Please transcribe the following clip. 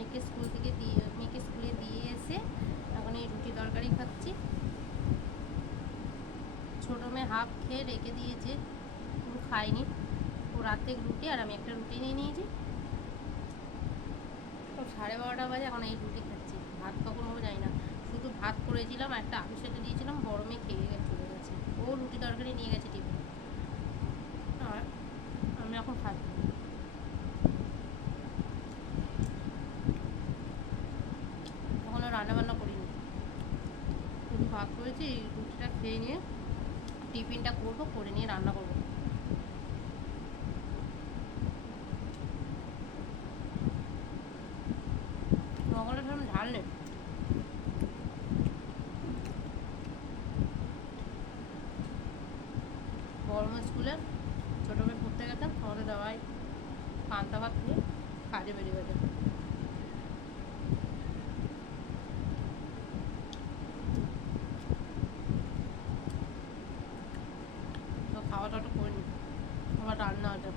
মেয়েকে স্কুলে দিয়ে এসে এখন এই রুটি তরকারি খাচ্ছি। ছোটো মেয়ে হাফ খেয়ে রেখে দিয়েছে, পুরো খাইনি। ও রাতে রুটি আর আমি একটা রুটি নিয়ে নিয়েছি। তো 12:30 বাজে, এখন এই রুটি খাচ্ছি। ভাত কখন হবে জানি না। শুধু ভাত করেছিলাম, একটা আলু সেদ্ধ দিয়েছিলাম, বড় মেয়ে খেয়ে চলে গেছে। ও রুটি তরকারি নিয়ে গেছে টিফিনে, আর আমি এখন খাচ্ছি। এখনও রান্নাবান্না করিনি, শুধু ভাত করেছি। রুটিটা খেয়ে নিয়ে টিফিনটা করবো, করে নিয়ে রান্না করবো। মগলাটা সেরকম ঝাল নেই। গরম স্কুলে ছোটো মেয়ে পড়তে গেছে, আমাদের দাওয়াই পান্তা ভাত খেয়ে কাজে বেরিয়ে গেছে। তো খাওয়া দাওয়াটা করে নি, আমার রান্না আছে।